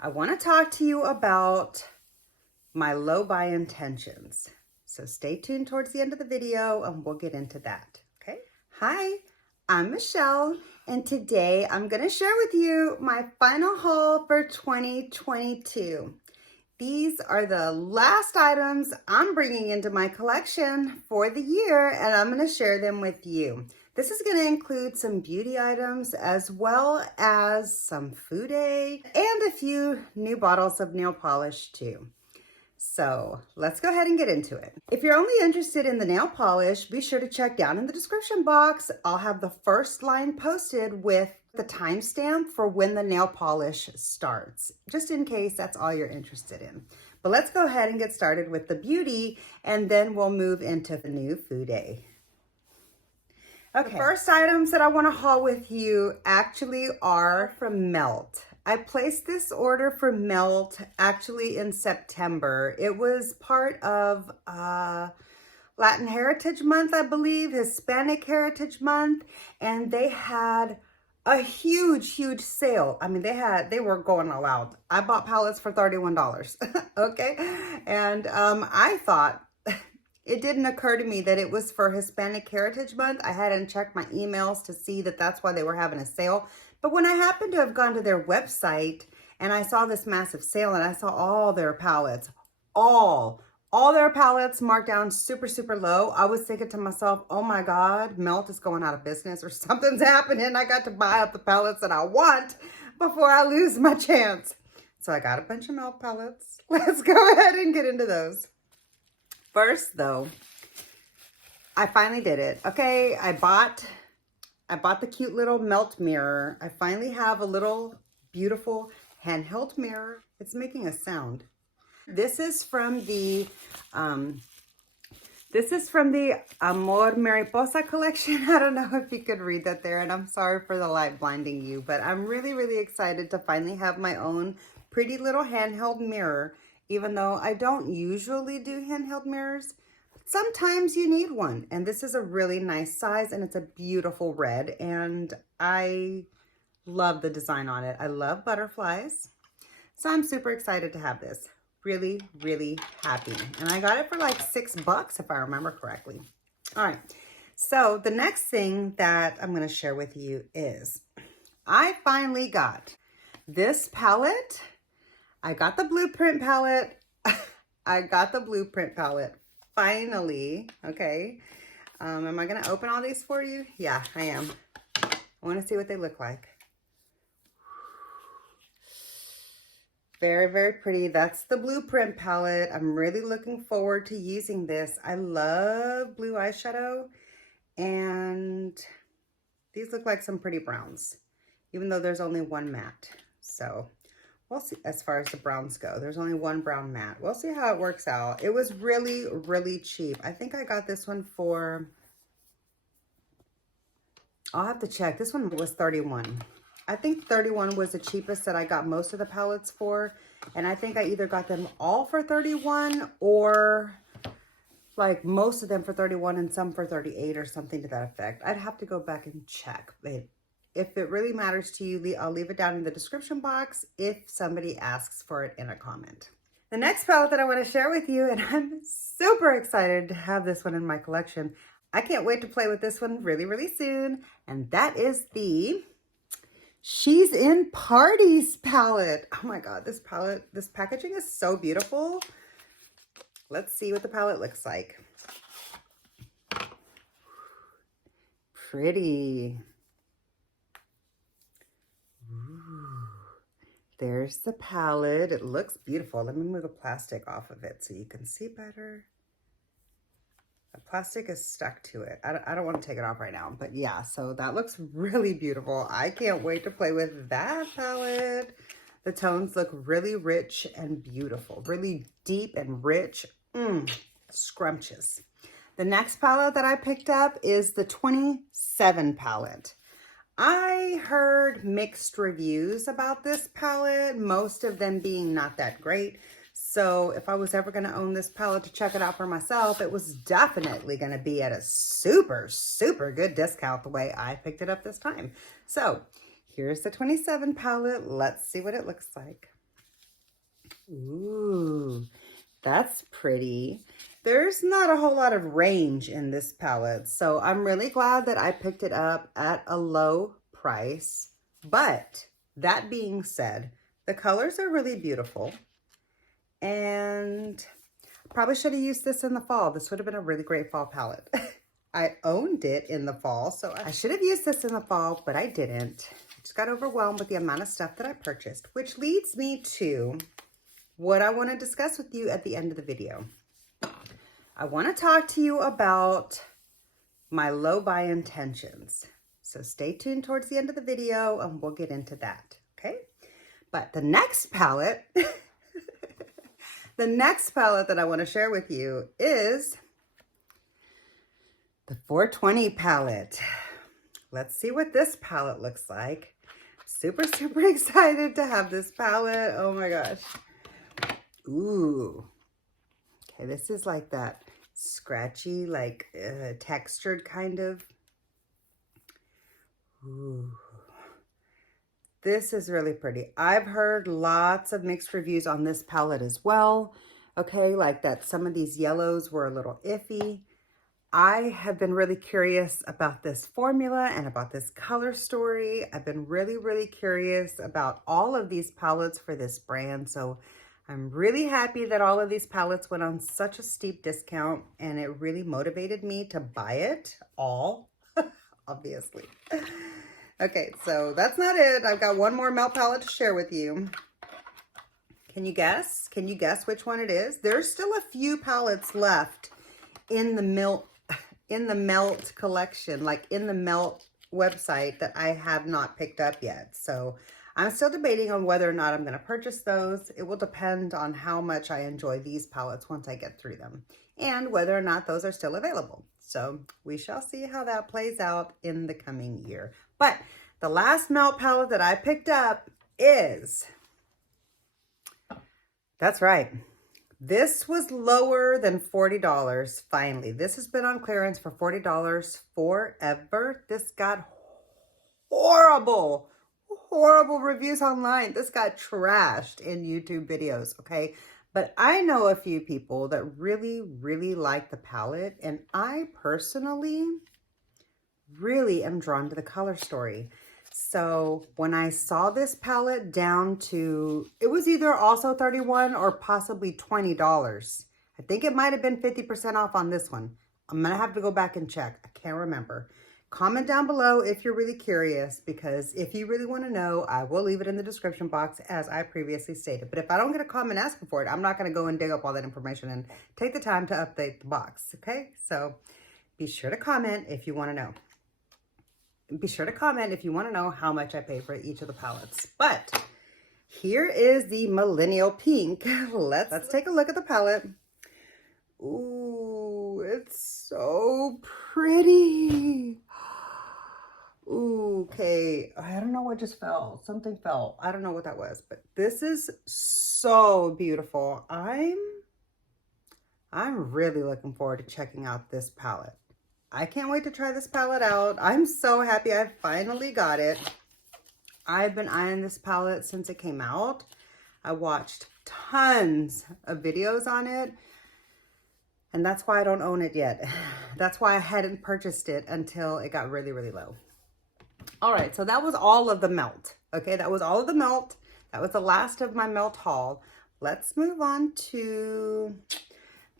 I want to talk to you about my low-buy intentions. So stay tuned towards the end of the video and we'll get into that, okay? Hi, I'm Michelle, and today I'm going to share with you my final haul for 2022. These are the last items I'm bringing into my collection for the year, and I'm going to share them with you. This is going to include some beauty items as well as some Fude and a few new bottles of nail polish too. So let's go ahead and get into it. If you're only interested in the nail polish, be sure to check down in the description box. I'll have the first line posted with the timestamp for when the nail polish starts, just in case that's all you're interested in. But let's go ahead and get started with the beauty, and then we'll move into the new Fude. Okay, the first items that I want to haul with you actually are from Melt. I placed this order for Melt actually in September. It was part of Latin Heritage Month, I believe, Hispanic Heritage Month, and they had a huge sale. I mean, they were going all out. I bought palettes for $31, okay? And I thought, it didn't occur to me that it was for Hispanic Heritage Month. I hadn't checked my emails to see that that's why they were having a sale. But when I happened to have gone to their website and I saw this massive sale and I saw all their palettes, all their palettes marked down super low, I was thinking to myself, oh my God, Melt is going out of business or something's happening. I got to buy up the palettes that I want before I lose my chance. So I got a bunch of Melt palettes. Let's go ahead and get into those. First though, I finally did it. Okay, I bought the cute little Melt mirror. I finally have a little beautiful handheld mirror. It's making a sound. This is from the Amor Mariposa collection. I don't know if you could read that there, and I'm sorry for the light blinding you, but I'm really excited to finally have my own pretty little handheld mirror. Even though I don't usually do handheld mirrors, sometimes you need one. And this is a really nice size, and it's a beautiful red, and I love the design on it. I love butterflies. So I'm super excited to have this. Really happy. And I got it for like $6 if I remember correctly. All right. So the next thing that I'm going to share with you is I finally got this palette. I got the blueprint palette. I got the blueprint palette finally. Okay. Am I going to open all these for you? Yeah, I am. I want to see what they look like. Very pretty. That's the blueprint palette. I'm really looking forward to using this. I love blue eyeshadow, and these look like some pretty browns, even though there's only one matte. So we'll see. As far as the browns go, there's only one brown matte. We'll see how it works out. It was really cheap. I think I got this one for, I'll have to check. This one was $31. I think 31 was the cheapest that I got most of the palettes for. And I think I either got them all for 31 or like most of them for 31 and some for 38 or something to that effect. I'd have to go back and check. But if it really matters to you, I'll leave it down in the description box if somebody asks for it in a comment. The next palette that I want to share with you, and I'm super excited to have this one in my collection. I can't wait to play with this one really soon. And that is the She's in Parties palette. Oh my God, this palette, this packaging is so beautiful. Let's see what the palette looks like. Pretty. Ooh. There's the palette. It looks beautiful. Let me move the plastic off of it so you can see better. The plastic is stuck to it. I don't want to take it off right now, but yeah, so that looks really beautiful. I can't wait to play with that palette. The tones look really rich and beautiful, really deep and rich, scrumptious. The next palette that I picked up is the 27 palette. I heard mixed reviews about this palette, most of them being not that great. So if I was ever going to own this palette to check it out for myself, it was definitely going to be at a super good discount the way I picked it up this time. So here's the 27 palette. Let's see what it looks like. Ooh, that's pretty. There's not a whole lot of range in this palette, so I'm really glad that I picked it up at a low price. But that being said, the colors are really beautiful, and probably should have used this in the fall. This would have been a really great fall palette. I owned it in the fall, so I should have used this in the fall, but I didn't. I just got overwhelmed with the amount of stuff that I purchased, which leads me to what I want to discuss with you at the end of the video. I want to talk to you about my low buy intentions. So stay tuned towards the end of the video and we'll get into that, okay? But the next palette, the next palette that I want to share with you is the 420 palette. Let's see what this palette looks like. Super, super excited to have this palette. Oh my gosh. Ooh. Okay, this is like that scratchy, like textured kind of. Ooh. This is really pretty. I've heard lots of mixed reviews on this palette as well. Okay, like that some of these yellows were a little iffy. I have been really curious about this formula and about this color story. I've been really, really curious about all of these palettes for this brand. So I'm really happy that all of these palettes went on such a steep discount, and it really motivated me to buy it all, obviously. Okay, so that's not it. I've got one more melt palette to share with you. Can you guess? Can you guess which one it is? There's still a few palettes left in the melt collection, like in the melt website, that I have not picked up yet. So I'm still debating on whether or not I'm going to purchase those. It will depend on how much I enjoy these palettes once I get through them, and whether or not those are still available. So we shall see how that plays out in the coming year. But the last melt palette that I picked up is, that's right, this was lower than $40 finally. This has been on clearance for $40 forever. This got horrible reviews online. This got trashed in YouTube videos, okay? But I know a few people that really, really like the palette, and I personally really am drawn to the color story. So when I saw this palette down to, it was either also $31 or possibly $20. I think it might have been 50% off on this one. I'm gonna have to go back and check. I can't remember. Comment down below if you're really curious, because if you really want to know, I will leave it in the description box as I previously stated. But if I don't get a comment asking for it, I'm not going to go and dig up all that information and take the time to update the box, okay? So be sure to comment if you want to know. Be sure to comment if you want to know how much I pay for each of the palettes. But here is the Millennial Pink. Let's take a look at the palette. Ooh, it's so pretty. Ooh, okay, I don't know what just fell. Something fell. I don't know what that was, but this is so beautiful. I'm really looking forward to checking out this palette. I can't wait to try this palette out. I'm so happy I finally got it. I've been eyeing this palette since it came out. I watched tons of videos on it, and that's why I don't own it yet. That's why I hadn't purchased it until it got really, really low. All right, so that was all of the melt. Okay, that was all of the melt. That was the last of my melt haul. Let's move on to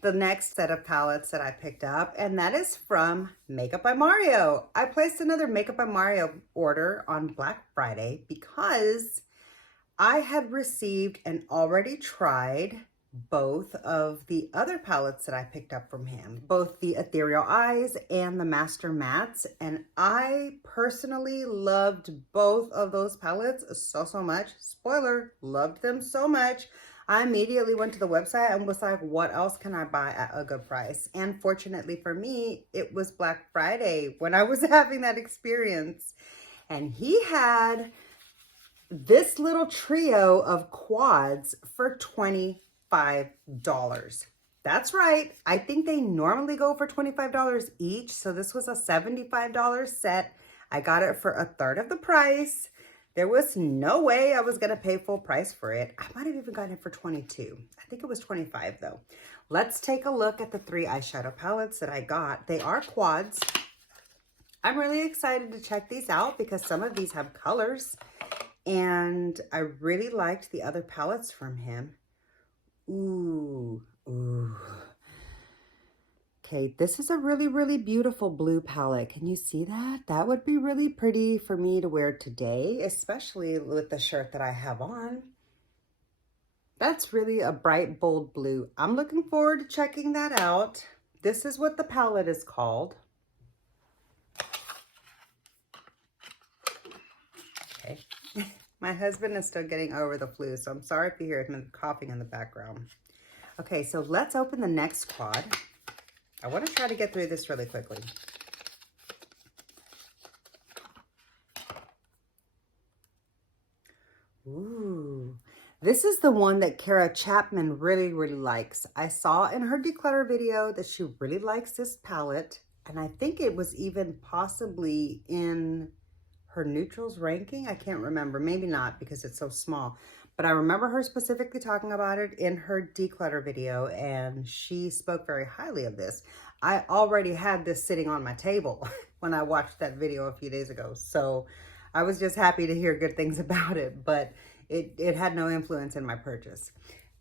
the next set of palettes that I picked up, and that is from Makeup by Mario. I placed another Makeup by Mario order on Black Friday because I had received and already tried both of the other palettes that I picked up from him, both the Ethereal Eyes and the Master Mattes, and I personally loved both of those palettes so much. Spoiler, loved them so much. I immediately went to the website and was like, what else can I buy at a good price? And fortunately for me, it was Black Friday when I was having that experience. And he had this little trio of quads for $25. That's right. I think they normally go for $25 each. So this was a $75 set. I got it for a third of the price. There was no way I was going to pay full price for it. I might have even gotten it for 22. I think it was 25 though. Let's take a look at the 3 eyeshadow palettes that I got. They are quads. I'm really excited to check these out because some of these have colors. And I really liked the other palettes from him. Ooh, ooh. Okay, this is a really, really beautiful blue palette. Can you see that? That would be really pretty for me to wear today, especially with the shirt that I have on. That's really a bright, bold blue. I'm looking forward to checking that out. This is what the palette is called. Okay. My husband is still getting over the flu, so I'm sorry if you hear him coughing in the background. Okay, so let's open the next quad. I want to try to get through this really quickly. Ooh, this is the one that Kara Chapman really, really likes. I saw in her declutter video that she really likes this palette, and I think it was even possibly in her neutrals ranking. I can't remember, maybe not because it's so small, but I remember her specifically talking about it in her declutter video, and she spoke very highly of this. I already had this sitting on my table when I watched that video a few days ago, so I was just happy to hear good things about it, but it had no influence in my purchase.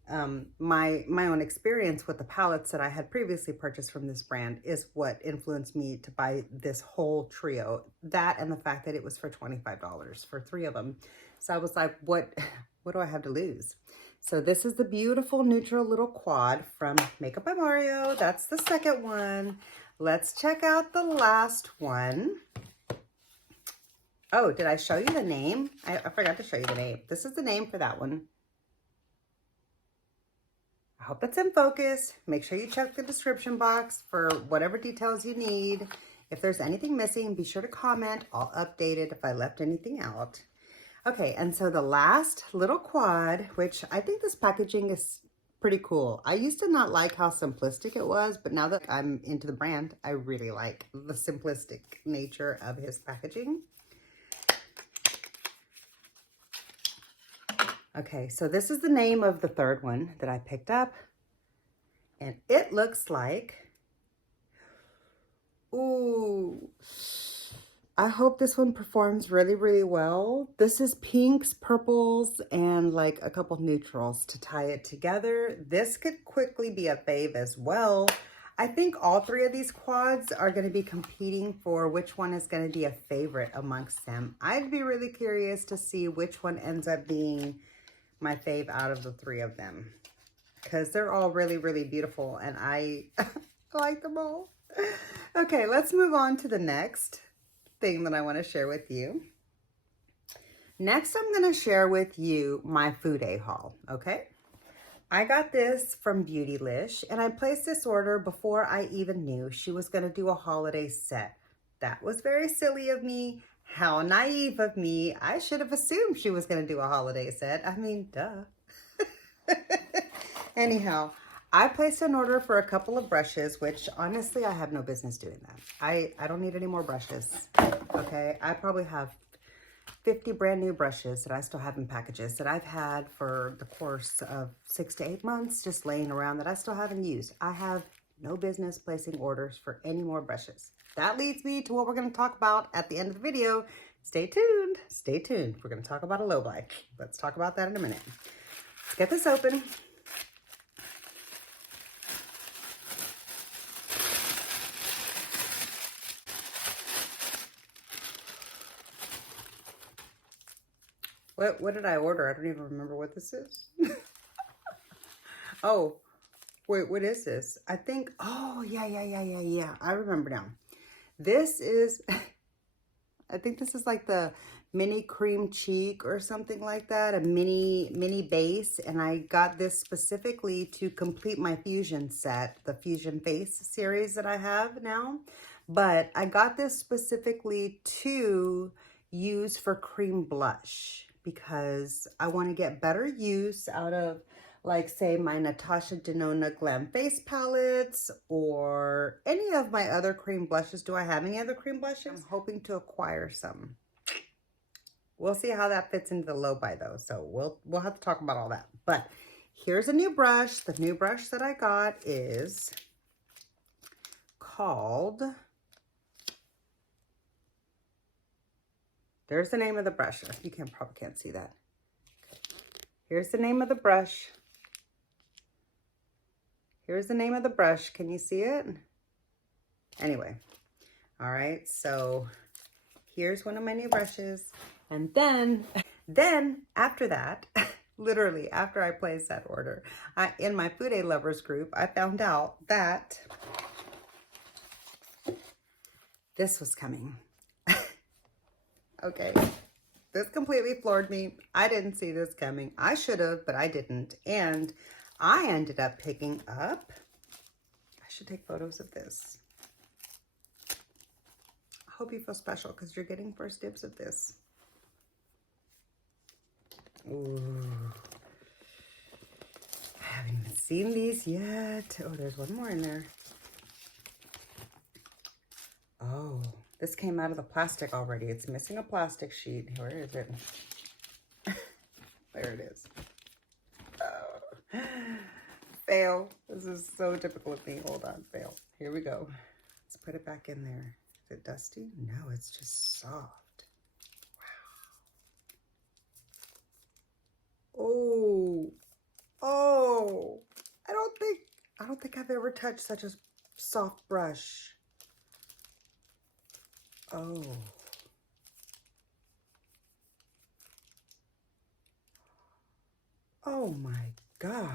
My own experience with the palettes that I had previously purchased from this brand is what influenced me to buy this whole trio. That and the fact that it was for $25 for 3 of them. So I was like, what do I have to lose? So this is the beautiful neutral little quad from Makeup by Mario. That's the second one. Let's check out the last one. Oh, did I show you the name? I forgot to show you the name. This is the name for that one. I hope that's in focus. Make sure you check the description box for whatever details you need. If there's anything missing, be sure to comment. I'll update it if I left anything out. Okay, and so the last little quad, which I think this packaging is pretty cool. I used to not like how simplistic it was, but now that I'm into the brand, I really like the simplistic nature of his packaging. Okay, so this is the name of the third one that I picked up. And it looks like, ooh, I hope this one performs really, really well. This is pinks, purples, and like a couple neutrals to tie it together. This could quickly be a fave as well. I think all 3 of these quads are going to be competing for which one is going to be a favorite amongst them. I'd be really curious to see which one ends up being my fave out of the 3 of them, because they're all really, really beautiful, and I like them all. Okay, let's move on to the next thing that I want to share with you. Next, I'm going to share with you my Fude haul, okay? I got this from Beautylish, and I placed this order before I even knew she was going to do a holiday set. That was very silly of me. How naive of me. I should have assumed she was going to do a holiday set. I mean, duh. Anyhow, I placed an order for a couple of brushes, which honestly, I have no business doing that. I don't need any more brushes, okay? I probably have 50 brand new brushes that I still have in packages that I've had for the course of 6 to 8 months just laying around that I still haven't used. I have no business placing orders for any more brushes. That leads me to what we're going to talk about at the end of the video. Stay tuned. Stay tuned. We're going to talk about a LOWBUY. Let's talk about that in a minute. Let's get this open. What did I order? I don't even remember what this is. Oh, wait, what is this? I think, oh, yeah. I remember now. This is, I think this is like the mini cream cheek or something like that, a mini base. And I got this specifically to complete my Fusion set, the Fusion Face series that I have now. But I got this specifically to use for cream blush because I want to get better use out of, like, say, my Natasha Denona Glam Face palettes or any of my other cream blushes. Do I have any other cream blushes? I'm hoping to acquire some. We'll see how that fits into the LOWBUY though. So we'll have to talk about all that. But here's a new brush. The new brush that I got is called, there's the name of the brush. You probably can't see that. Here's the name of the brush. Here's the name of the brush. Can you see it? Anyway, all right, so here's one of my new brushes. And then after that, literally after I placed that order, in my Fude lovers group, I found out that this was coming. Okay, this completely floored me. I didn't see this coming. I should have, but I didn't. And I ended up picking up, I should take photos of this. I hope you feel special because you're getting first dibs of this. Ooh. I haven't even seen these yet. Oh, there's one more in there. Oh, this came out of the plastic already. It's missing a plastic sheet. Where is it? There it is. Oh. Fail. This is so typical of me. Hold on, fail. Here we go. Let's put it back in there. Is it dusty? No, it's just soft. Oh, oh, I don't think I've ever touched such a soft brush. Oh. Oh my God.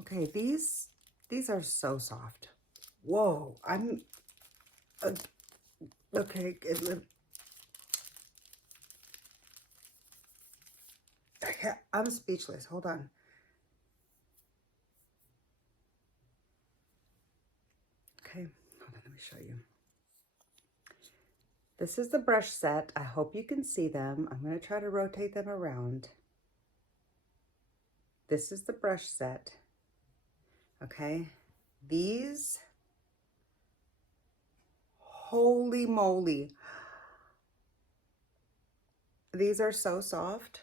Okay, these are so soft. Whoa, I'm, okay, I'm speechless. Hold on. Okay, hold on, let me show you. This is the brush set. I hope you can see them. I'm going to try to rotate them around. This is the brush set. Okay, these, holy moly. These are so soft.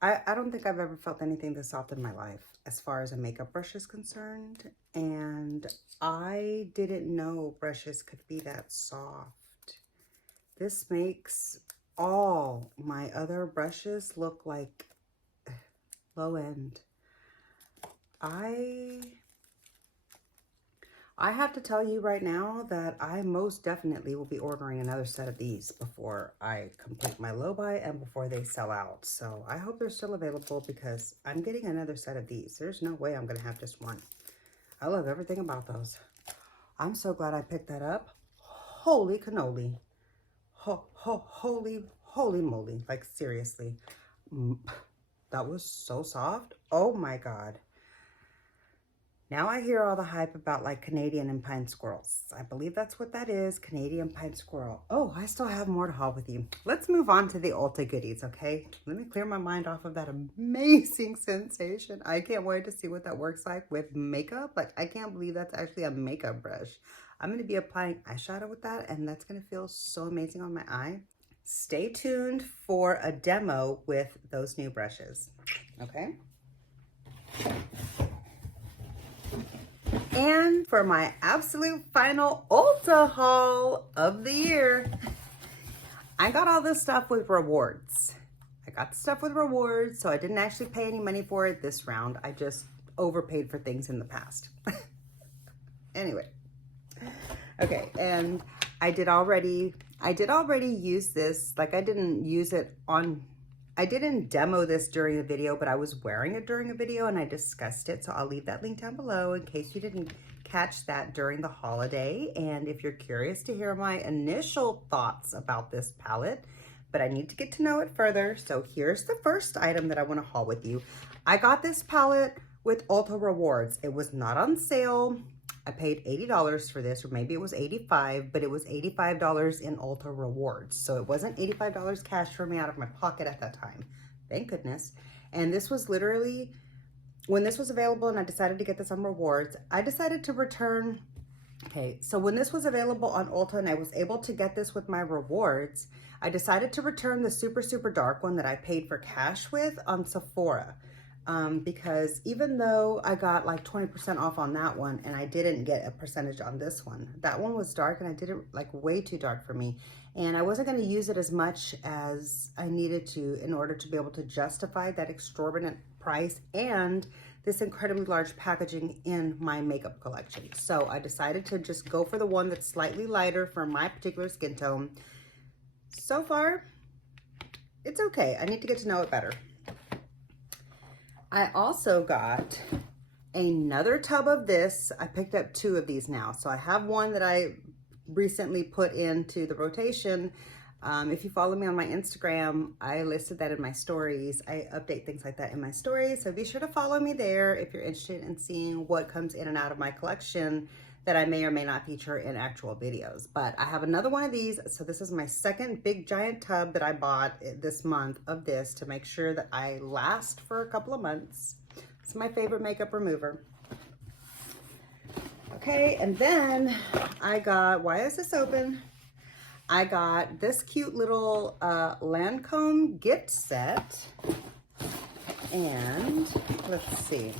I don't think I've ever felt anything this soft in my life as far as a makeup brush is concerned. And I didn't know brushes could be that soft. This makes all my other brushes look like low end. I have to tell you right now that I most definitely will be ordering another set of these before I complete my LOWBUY and before they sell out. So I hope they're still available because I'm getting another set of these. There's no way I'm going to have just one. I love everything about those. I'm so glad I picked that up. Holy cannoli. Holy moly. Like seriously. That was so soft. Oh my God. Now I hear all the hype about like Canadian and pine squirrels. I believe that's what that is, Canadian pine squirrel. Oh, I still have more to haul with you. Let's move on to the Ulta goodies, okay? Let me clear my mind off of that amazing sensation. I can't wait to see what that works like with makeup. Like, I can't believe that's actually a makeup brush. I'm going to be applying eyeshadow with that, and that's going to feel so amazing on my eye. Stay tuned for a demo with those new brushes, okay? And for my absolute final Ulta haul of the year, I got all this stuff with rewards. I got the stuff with rewards, so I didn't actually pay any money for it this round. I just overpaid for things in the past. Anyway, okay, and I did already use this. Like, I didn't demo this during the video, but I was wearing it during a video and I discussed it. So I'll leave that link down below in case you didn't catch that during the holiday. And if you're curious to hear my initial thoughts about this palette, but I need to get to know it further. So here's the first item that I want to haul with you. I got this palette with Ulta rewards. It was not on sale. I paid $80 for this, or maybe it was $85, but it was $85 in Ulta rewards. So it wasn't $85 cash for me out of my pocket at that time. Thank goodness. And this was literally, when this was available and I decided to get this on rewards, I decided to return Okay, so when this was available on Ulta and I was able to get this with my rewards, I decided to return the super, super dark one that I paid for cash with on Sephora. Because even though I got like 20% off on that one and I didn't get a percentage on this one, that one was dark and I did it like way too dark for me. And I wasn't going to use it as much as I needed to in order to be able to justify that exorbitant price and this incredibly large packaging in my makeup collection. So I decided to just go for the one that's slightly lighter for my particular skin tone. So far, it's okay. I need to get to know it better. I also got another tub of this. I picked up 2 of these now. So I have one that I recently put into the rotation. If you follow me on my Instagram, I listed that in my stories. I update things like that in my stories. So be sure to follow me there if you're interested in seeing what comes in and out of my collection that I may or may not feature in actual videos. But I have another one of these. So this is my second big giant tub that I bought this month of this to make sure that I last for a couple of months. It's my favorite makeup remover. Okay, and then I got, why is this open? I got this cute little Lancome gift set. And let's see.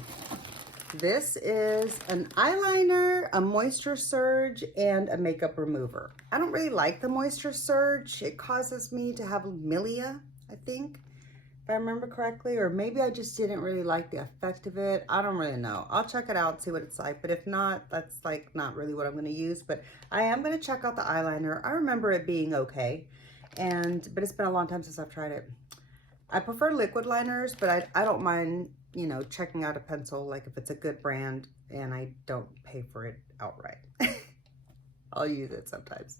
This is an eyeliner, a moisture surge, and a makeup remover. I don't really like the moisture surge. It causes me to have milia, I think, if I remember correctly, or maybe I just didn't really like the effect of it. I don't really know. I'll check it out, see what it's like, but if not, that's like not really what I'm going to use. But I am going to check out the eyeliner. I remember it being okay, but it's been a long time since I've tried it. I prefer liquid liners, but I don't mind, you know, checking out a pencil, like if it's a good brand and I don't pay for it outright. I'll use it sometimes.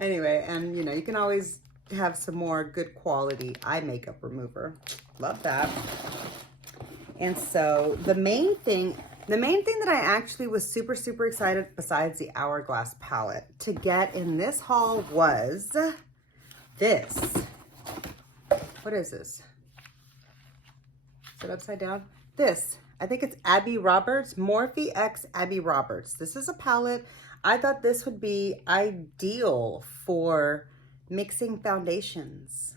Anyway, and you know, you can always have some more good quality eye makeup remover. Love that. And so the main thing that I actually was super, super excited, besides the Hourglass palette, to get in this haul was this. What is this? Is it upside down? This. I think it's Abby Roberts, Morphe X Abby Roberts. This is a palette. I thought this would be ideal for mixing foundations.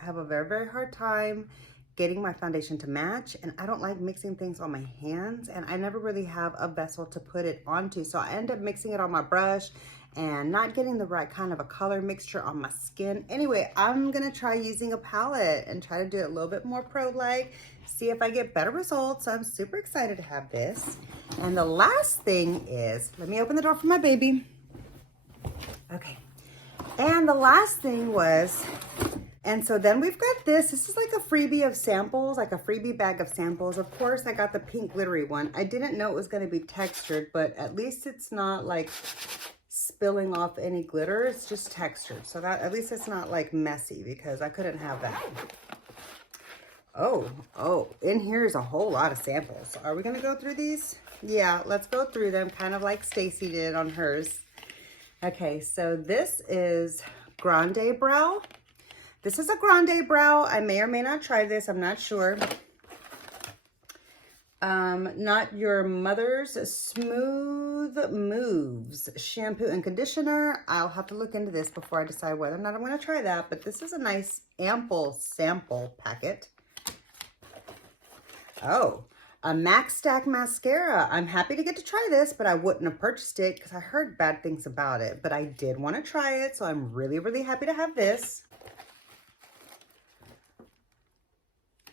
I have a very, very hard time getting my foundation to match, and I don't like mixing things on my hands, and I never really have a vessel to put it onto. So I end up mixing it on my brush and not getting the right kind of a color mixture on my skin. Anyway, I'm gonna try using a palette and try to do it a little bit more pro-like, see if I get better results. So I'm super excited to have this. And the last thing is, let me open the door for my baby. Okay. And the last thing was, and so then we've got this. This is like a freebie of samples, like a freebie bag of samples. Of course, I got the pink glittery one. I didn't know it was going to be textured, but at least it's not like spilling off any glitter. It's just textured. So that at least it's not like messy, because I couldn't have that. Oh, in here is a whole lot of samples. Are we going to go through these? Yeah, let's go through them, kind of like Stacy did on hers. Okay, so this is Grande Brow. This is a Grande Brow. I may or may not try this. I'm not sure. Not Your Mother's Smooth Moves Shampoo and Conditioner. I'll have to look into this before I decide whether or not I'm going to try that. But this is a nice ample sample packet. Oh, a Max Stack Mascara. I'm happy to get to try this, but I wouldn't have purchased it because I heard bad things about it. But I did want to try it, so I'm really, really happy to have this.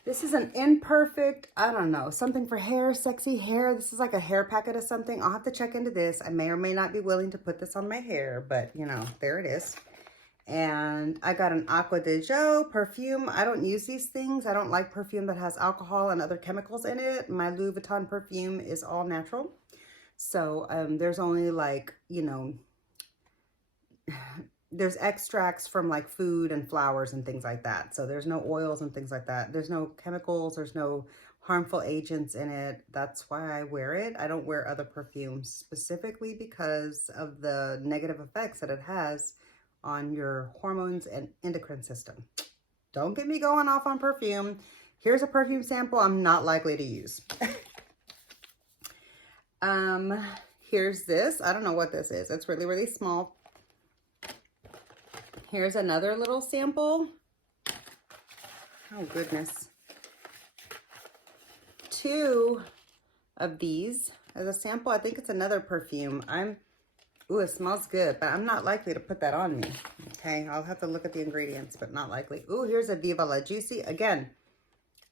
This is an imperfect, I don't know, something for hair, sexy hair. This is like a hair packet or something. I'll have to check into this. I may or may not be willing to put this on my hair, but you know, there it is. And I got an Aqua de Jo perfume. I don't use these things. I don't like perfume that has alcohol and other chemicals in it. My Louis Vuitton perfume is all natural. So there's only like, you know, there's extracts from like food and flowers and things like that. So there's no oils and things like that. There's no chemicals. There's no harmful agents in it. That's why I wear it. I don't wear other perfumes specifically because of the negative effects that it has on your hormones and endocrine system. Don't get me going off on perfume. Here's a perfume sample I'm not likely to use. here's this. I don't know what this is. It's really, really small. Here's another little sample. Oh, goodness. 2 of these as a sample. I think it's another perfume. Ooh, it smells good, but I'm not likely to put that on me. Okay, I'll have to look at the ingredients, but not likely. Ooh, here's a Viva La Juicy. Again,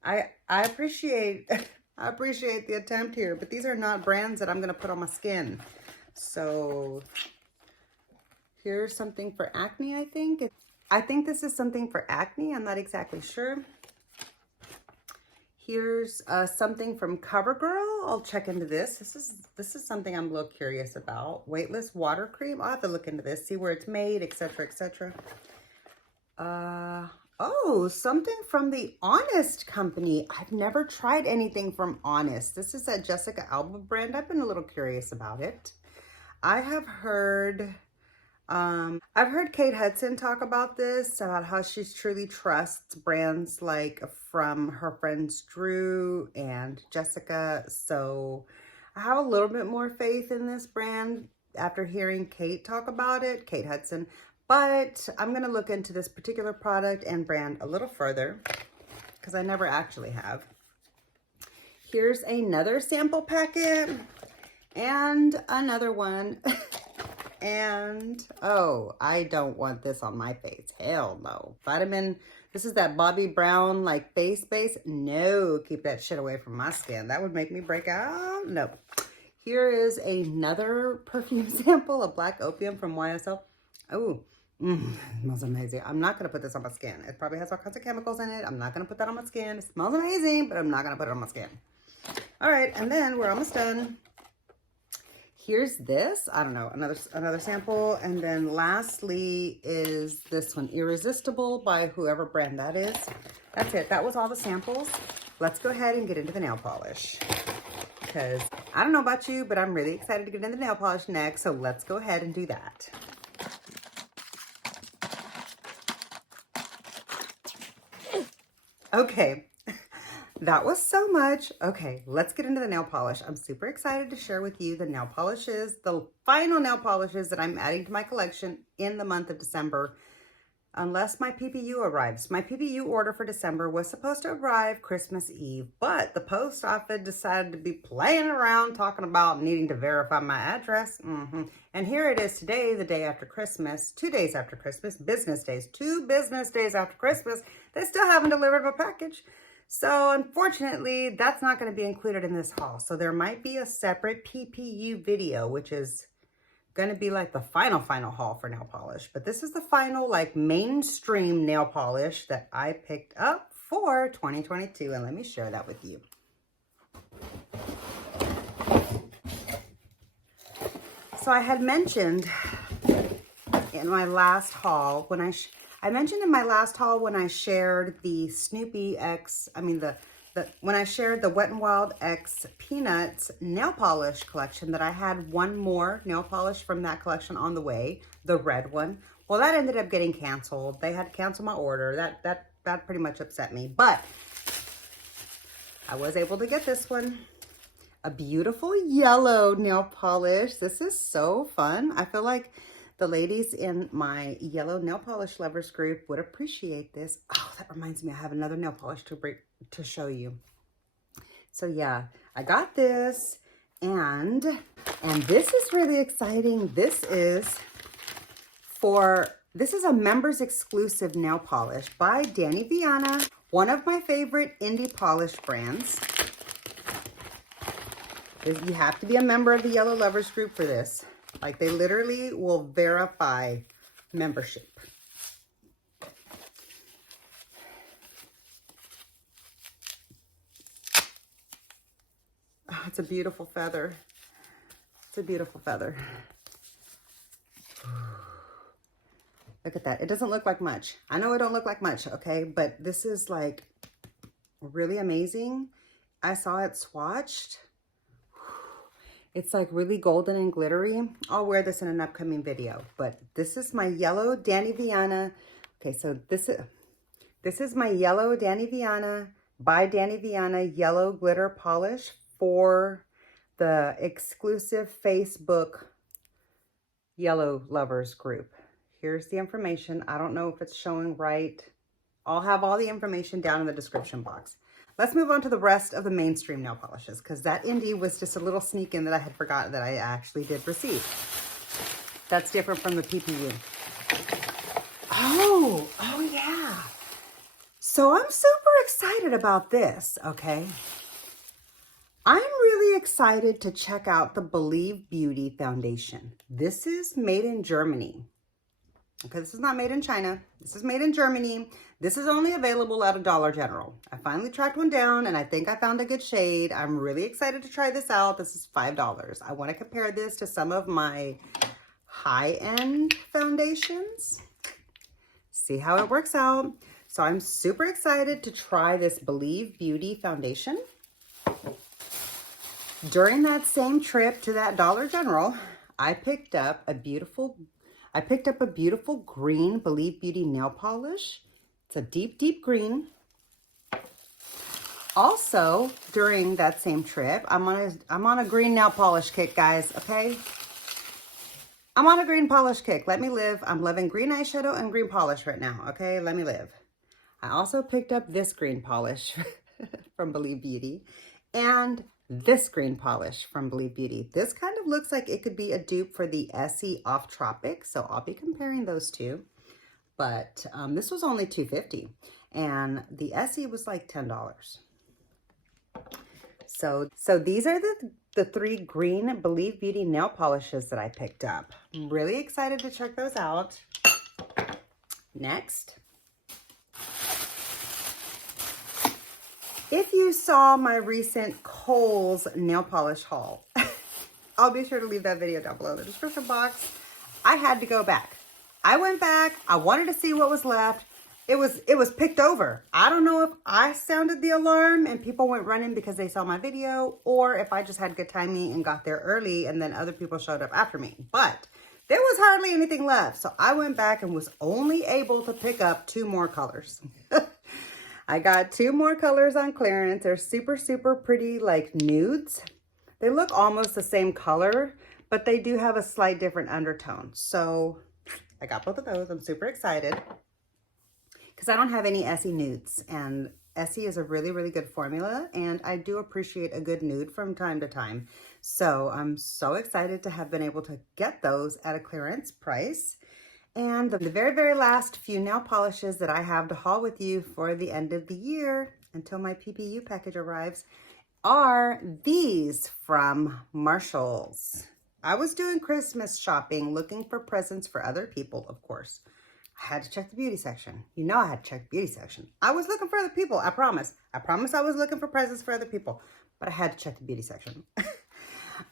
I appreciate I appreciate the attempt here, but these are not brands that I'm gonna put on my skin. So here's something for acne, I think. I think this is something for acne. I'm not exactly sure. Here's something from CoverGirl. I'll check into this. This is something I'm a little curious about. Weightless water cream. I'll have to look into this, see where it's made, etc., etc. Oh, something from the Honest company. I've never tried anything from Honest. This is a Jessica Alba brand. I've been a little curious about it. I have heard Kate Hudson talk about this, about how she truly trusts brands like from her friends Drew and Jessica. So I have a little bit more faith in this brand after hearing Kate talk about it, Kate Hudson. But I'm going to look into this particular product and brand a little further because I never actually have. Here's another sample packet and another one. And, oh, I don't want this on my face. Hell no. Vitamin, this is that Bobbi Brown, like, face base. No, keep that shit away from my skin. That would make me break out. No. Here is another perfume sample, a Black Opium from YSL. Oh, smells amazing. I'm not going to put this on my skin. It probably has all kinds of chemicals in it. I'm not going to put that on my skin. It smells amazing, but I'm not going to put it on my skin. All right, and then we're almost done. Here's this, I don't know, another sample. And then lastly is this one, Irresistible by whoever brand that is. That's it, that was all the samples. Let's go ahead and get into the nail polish. Because I don't know about you, but I'm really excited to get into the nail polish next. So let's go ahead and do that. Okay. That was so much. Okay, let's get into the nail polish. I'm super excited to share with you the nail polishes, the final nail polishes that I'm adding to my collection in the month of December, unless my PPU arrives. My PPU order for December was supposed to arrive Christmas Eve, but the post office decided to be playing around talking about needing to verify my address. And here it is today, the day after Christmas, 2 days after Christmas, business days, 2 business days after Christmas. They still haven't delivered my package. So unfortunately, that's not going to be included in this haul. So there might be a separate PPU video, which is going to be like the final haul for nail polish. But this is the final like mainstream nail polish that I picked up for 2022. And let me share that with you. So I had mentioned in my last haul when I mentioned in my last haul when I shared the Snoopy X, when I shared the Wet n Wild X Peanuts nail polish collection that I had one more nail polish from that collection on the way, the red one. Well, that ended up getting canceled. They had to cancel my order. That pretty much upset me, but I was able to get this one. A beautiful yellow nail polish. This is so fun. I feel like the ladies in my yellow nail polish lovers group would appreciate this. Oh, that reminds me, I have another nail polish to show you. So yeah, I got this, and this is really exciting. This is a members exclusive nail polish by Danny Viana, one of my favorite indie polish brands. You have to be a member of the yellow lovers group for this. Like, they literally will verify membership. Oh, it's a beautiful feather. It's a beautiful feather. Look at that. It doesn't look like much. I know it don't look like much, okay? But this is like really amazing. I saw it swatched. It's like really golden and glittery. I'll wear this in an upcoming video, but this is my yellow Danny Viana. Okay, so this is my yellow Danny Viana by Danny Viana yellow glitter polish for the exclusive Facebook Yellow Lovers group. Here's the information. I don't know if it's showing right. I'll have all the information down in the description box. Let's move on to the rest of the mainstream nail polishes, because that indie was just a little sneak in that I had forgotten that I actually did receive. That's different from the PPU. Oh yeah. So I'm super excited about this, okay? I'm really excited to check out the Believe Beauty foundation. This is made in Germany. Okay, this is not made in China. This is made in Germany. This is only available at a Dollar General. I finally tracked one down and I think I found a good shade. I'm really excited to try this out. This is $5. I want to compare this to some of my high-end foundations. See how it works out. So I'm super excited to try this Believe Beauty foundation. During that same trip to that Dollar General, I picked up a beautiful green Believe Beauty nail polish. It's a deep, deep green. Also, during that same trip, I'm on a green nail polish kick, guys, okay? I'm on a green polish kick. Let me live. I'm loving green eyeshadow and green polish right now, okay? Let me live. I also picked up this green polish from Believe Beauty and this green polish from Believe Beauty. This kind of looks like it could be a dupe for the Essie Off Tropic, so I'll be comparing those two. But this was only $2.50 and the Essie was like $10. So these are the three green Believe Beauty nail polishes that I picked up. I'm really excited to check those out. Next, if you saw my recent Kohl's nail polish haul, I'll be sure to leave that video down below in the description box. I had to go back. I went back. I wanted to see what was left. It was picked over. I don't know if I sounded the alarm and people went running because they saw my video, or if I just had good timing and got there early and then other people showed up after me. But there was hardly anything left. So I went back and was only able to pick up 2 more colors. I got 2 more colors on clearance. They're super, super pretty, like nudes. They look almost the same color, but they do have a slight different undertone. So I got both of those. I'm super excited because I don't have any Essie nudes, and Essie is a really, really good formula, and I do appreciate a good nude from time to time. So I'm so excited to have been able to get those at a clearance price. And the very, very last few nail polishes that I have to haul with you for the end of the year until my PPU package arrives are these from Marshalls. I was doing Christmas shopping, looking for presents for other people, of course. I had to check the beauty section. You know I had to check the beauty section. I was looking for other people, I promise. I promise I was looking for presents for other people, but I had to check the beauty section.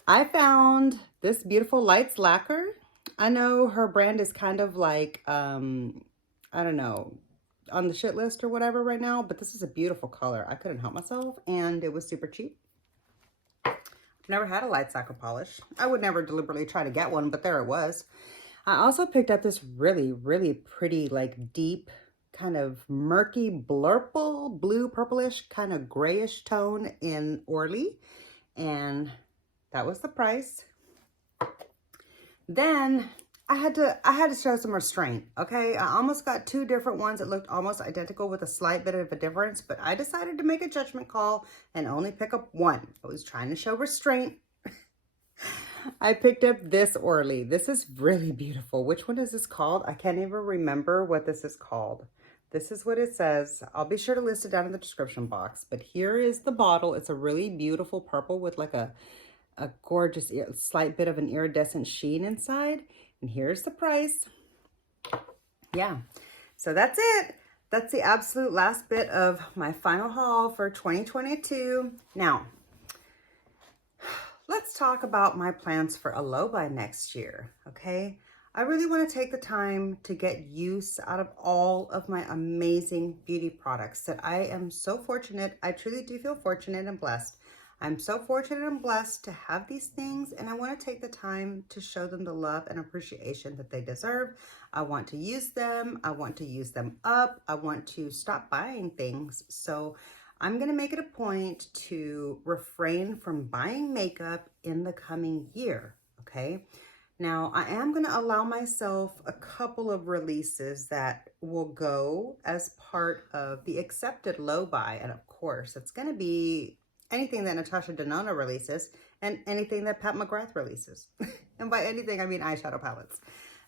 I found this beautiful Lights Lacquer. I know her brand is kind of like, I don't know, on the shit list or whatever right now, but this is a beautiful color. I couldn't help myself, and it was super cheap. I've never had a Lights Lacquer polish. I would never deliberately try to get one, but there it was. I also picked up this really, really pretty, like deep, kind of murky, blurple, blue, purplish, kind of grayish tone in Orly, and that was the price. Then I had to show some restraint, okay? I almost got 2 different ones that looked almost identical with a slight bit of a difference, but I decided to make a judgment call and only pick up one. I was trying to show restraint. I picked up this Orly. This is really beautiful. Which one is this called? I can't even remember what this is called. This is what it says. I'll be sure to list it down in the description box, but here is the bottle. It's a really beautiful purple with like a gorgeous slight bit of an iridescent sheen inside. And here's the price. Yeah, so that's it. That's the absolute last bit of my final haul for 2022. Now, let's talk about my plans for a LOWBUY next year, okay? I really want to take the time to get use out of all of my amazing beauty products that I am so fortunate. I truly do feel fortunate and blessed. I'm so fortunate and blessed to have these things, and I want to take the time to show them the love and appreciation that they deserve. I want to use them. I want to use them up. I want to stop buying things. So I'm gonna make it a point to refrain from buying makeup in the coming year, okay? Now, I am gonna allow myself a couple of releases that will go as part of the accepted low buy. And of course, it's gonna be anything that Natasha Denona releases and anything that Pat McGrath releases. And by anything, I mean eyeshadow palettes.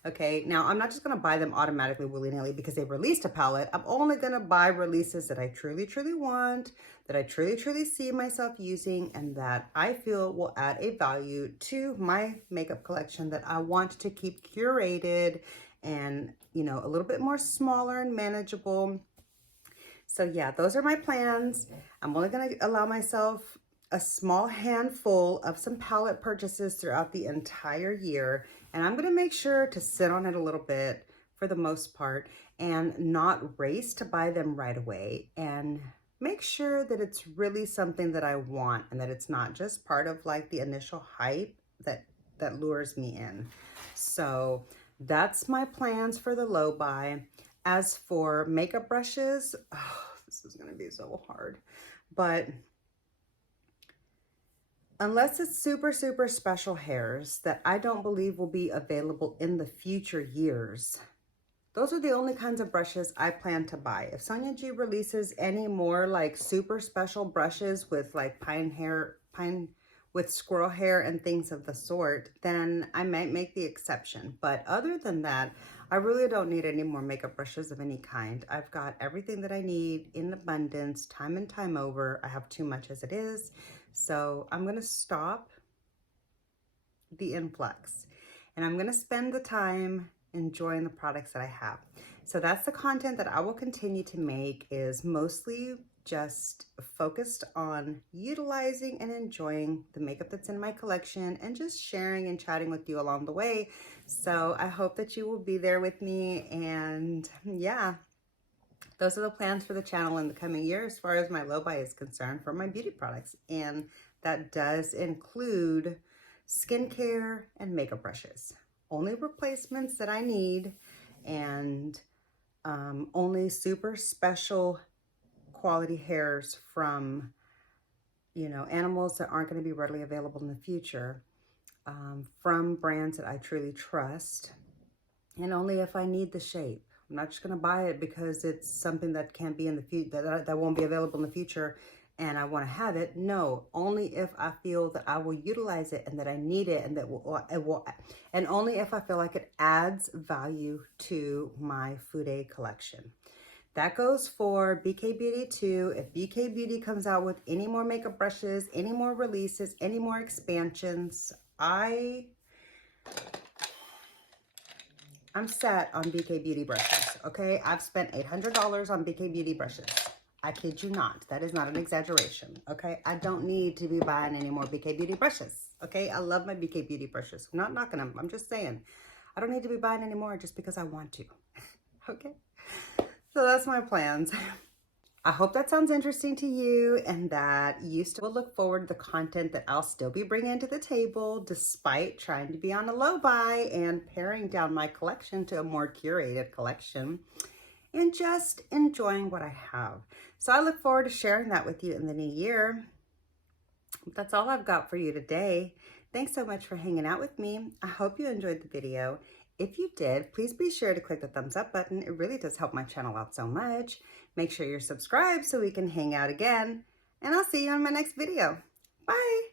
Okay, now I'm not just gonna buy them automatically willy-nilly because they released a palette. I'm only gonna buy releases that I truly, truly want, that I truly, truly see myself using, and that I feel will add a value to my makeup collection that I want to keep curated and, you know, a little bit more smaller and manageable. So yeah, those are my plans. I'm only gonna allow myself a small handful of some palette purchases throughout the entire year. And I'm gonna make sure to sit on it a little bit for the most part and not race to buy them right away, and make sure that it's really something that I want and that it's not just part of like the initial hype that lures me in. So that's my plans for the low buy. As for makeup brushes, oh, this is gonna be so hard, but unless it's super, super special hairs that I don't believe will be available in the future years, those are the only kinds of brushes I plan to buy. If Sonia G releases any more like super special brushes with like pine with squirrel hair and things of the sort, then I might make the exception. But other than that, I really don't need any more makeup brushes of any kind. I've got everything that I need in abundance, time and time over. I have too much as it is. So I'm gonna stop the influx and I'm gonna spend the time enjoying the products that I have. So that's the content that I will continue to make, is mostly just focused on utilizing and enjoying the makeup that's in my collection and just sharing and chatting with you along the way. So I hope that you will be there with me, and yeah, those are the plans for the channel in the coming year as far as my low buy is concerned for my beauty products. And that does include skincare and makeup brushes. Only replacements that I need, and only super special quality hairs from, you know, animals that aren't going to be readily available in the future, from brands that I truly trust, and only if I need the shape. I'm not just going to buy it because it's something that can't be in the future, that won't be available in the future, and I want to have it. No, only if I feel that I will utilize it and that I need it, and that and only if I feel like it adds value to my Fude collection. That goes for BK Beauty too. If BK Beauty comes out with any more makeup brushes, any more releases, any more expansions, I'm set on BK Beauty brushes, okay? I've spent $800 on BK Beauty brushes. I kid you not. That is not an exaggeration, okay? I don't need to be buying any more BK Beauty brushes, okay? I love my BK Beauty brushes. I'm not knocking them. I'm just saying I don't need to be buying any more just because I want to, okay? So that's my plans. I hope that sounds interesting to you and that you still look forward to the content that I'll still be bringing to the table despite trying to be on a low buy and paring down my collection to a more curated collection and just enjoying what I have. So I look forward to sharing that with you in the new year. That's all I've got for you today. Thanks so much for hanging out with me. I hope you enjoyed the video. If you did, please be sure to click the thumbs up button. It really does help my channel out so much. Make sure you're subscribed so we can hang out again. And I'll see you on my next video. Bye.